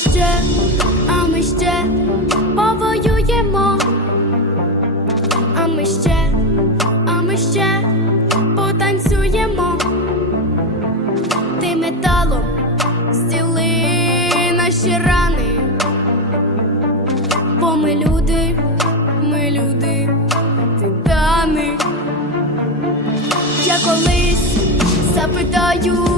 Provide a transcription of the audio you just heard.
Ще, а ми ще повоюємо, а ми ще, а ми ще потанцюємо, ти металом зділи наші рани. Бо ми люди, ми люди, титани, я колись запитаю.